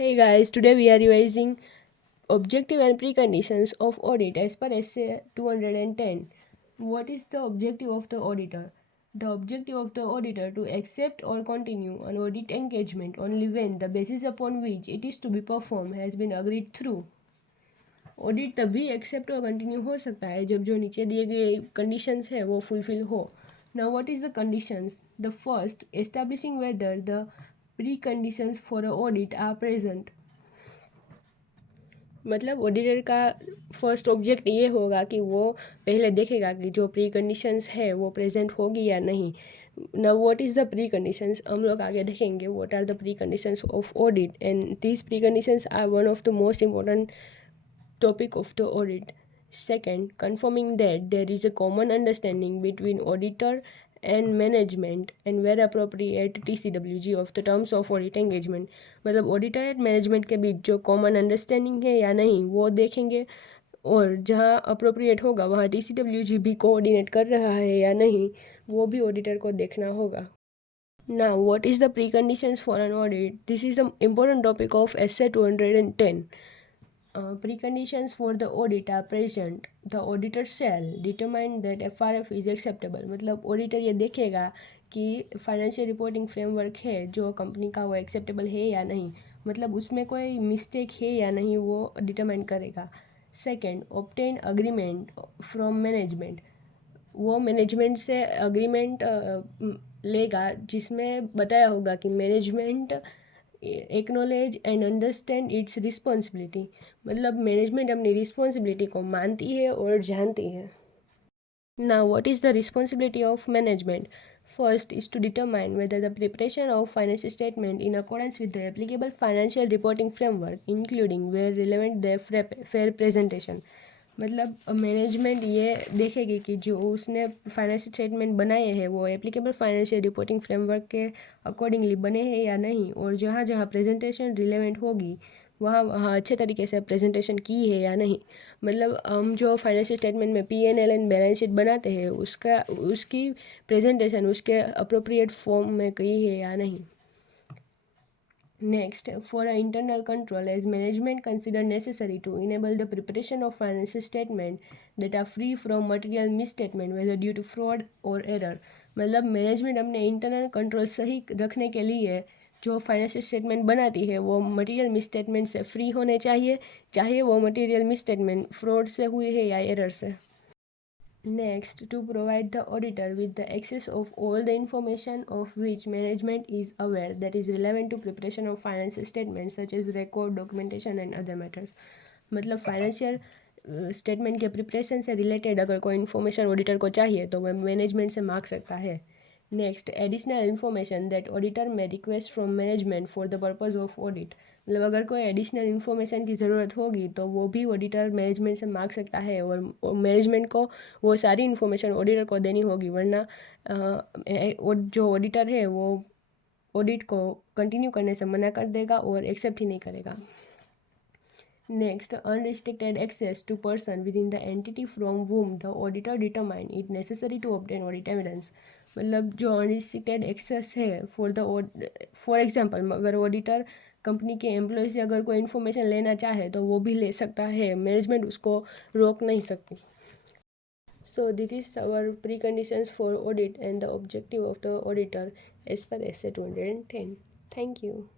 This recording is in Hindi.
Hey guys, today we are revising objective and preconditions of audit as per SA 210. What is the objective of the auditor? The objective of the auditor to accept or continue an audit engagement only when the basis upon which it is to be performed has been agreed through. Audit तभी एक्सेप्ट और कंटिन्यू हो सकता है जब जो नीचे दिए गए कंडीशंस है वो फुलफिल हो. Now what is the conditions? The first, establishing whether the preconditions for a audit are present. मतलब ऑडिटर का फर्स्ट ऑब्जेक्ट ये होगा कि वो पहले देखेगा कि जो प्री कंडीशंस है वो प्रेजेंट होगी या नहीं. Now what is the preconditions, हम लोग आगे देखेंगे what are the preconditions of audit, and these preconditions are one of the most important topic of the audit. Second, confirming that there is a common understanding between auditor and management and where appropriate TCWG of the terms of audit engagement. मतलब ऑडिटर एंड मैनेजमेंट के बीच जो कॉमन अंडरस्टैंडिंग है या नहीं वो देखेंगे, और जहाँ अप्रोप्रिएट होगा वहाँ TCWG भी कोऑर्डिनेट कर रहा है या नहीं वो भी ऑडिटर को देखना होगा. Now, what is the preconditions for an audit? This is the important topic of SA 210. Preconditions for the audit are present. The auditor shall determine that FRF is acceptable. मतलब ऑडिटर ये देखेगा कि फाइनेंशियल रिपोर्टिंग फ्रेमवर्क है जो कंपनी का वो एक्सेप्टेबल है या नहीं, मतलब उसमें कोई मिस्टेक है या नहीं वो डिटरमाइन करेगा. Second, obtain agreement from management. वो मैनेजमेंट से अग्रीमेंट लेगा जिसमें बताया होगा कि management acknowledge and understand its responsibility. मतलब मैनेजमेंट अपनी रिस्पॉन्सिबिलिटी को मानती है और जानती है. Now what is the responsibility of management? First is to determine whether the preparation of financial statement in accordance with the applicable financial reporting framework including where relevant the fair presentation. मतलब मैनेजमेंट ये देखेगी कि जो उसने फाइनेंशियल स्टेटमेंट बनाए हैं वो एप्लीकेबल फाइनेंशियल रिपोर्टिंग फ्रेमवर्क के अकॉर्डिंगली बने हैं या नहीं, और जहाँ जहाँ प्रेजेंटेशन रिलेवेंट होगी वहाँ वहाँ अच्छे तरीके से प्रेजेंटेशन की है या नहीं. मतलब हम जो फाइनेंशियल स्टेटमेंट में P&L एंड बैलेंस शीट बनाते हैं उसकी प्रेजेंटेशन उसके अप्रोप्रिएट फॉर्म में की है या नहीं. Next, for an internal control, as management consider necessary to enable the preparation of financial statement that are free from material misstatement, whether due to fraud or error. मतलब मैनेजमेंट अपने इंटरनल कंट्रोल सही रखने के लिए जो फाइनेंशियल स्टेटमेंट बनाती है वो मटेरियल मिसस्टेटमेंट से फ्री होने चाहिए, चाहे वो मटेरियल मिसस्टेटमेंट फ्रॉड से हुई है या एरर से. Next, to provide the auditor with the access of all the information of which management is aware that is relevant to preparation of financial statements such as record, documentation and other matters. मतलब फाइनेंशियल स्टेटमेंट के प्रिपरेशन से रिलेटेड अगर कोई इन्फॉर्मेशन ऑडिटर को चाहिए तो वह मैनेजमेंट से मांग सकता है. Next, additional information that auditor may request from management for the purpose of audit. मतलब अगर कोई एडिशनल इन्फॉर्मेशन की ज़रूरत होगी तो वो भी ऑडिटर मैनेजमेंट से मांग सकता है, और मैनेजमेंट को वो सारी इन्फॉर्मेशन ऑडिटर को देनी होगी, वरना जो ऑडिटर है वो ऑडिट को कंटिन्यू करने से मना कर देगा और एक्सेप्ट ही नहीं करेगा. Next, unrestricted access to person within the entity from whom the auditor determine it necessary to obtain audit evidence. मतलब जो अनरिस्ट्रिक्टेड एक्सेस है फॉर एग्जांपल अगर ऑडिटर कंपनी के एम्प्लॉय से अगर कोई इन्फॉर्मेशन लेना चाहे तो वो भी ले सकता है, मैनेजमेंट उसको रोक नहीं सकती. So this is our preconditions for audit and the objective of the auditor as per SA 210. Thank you.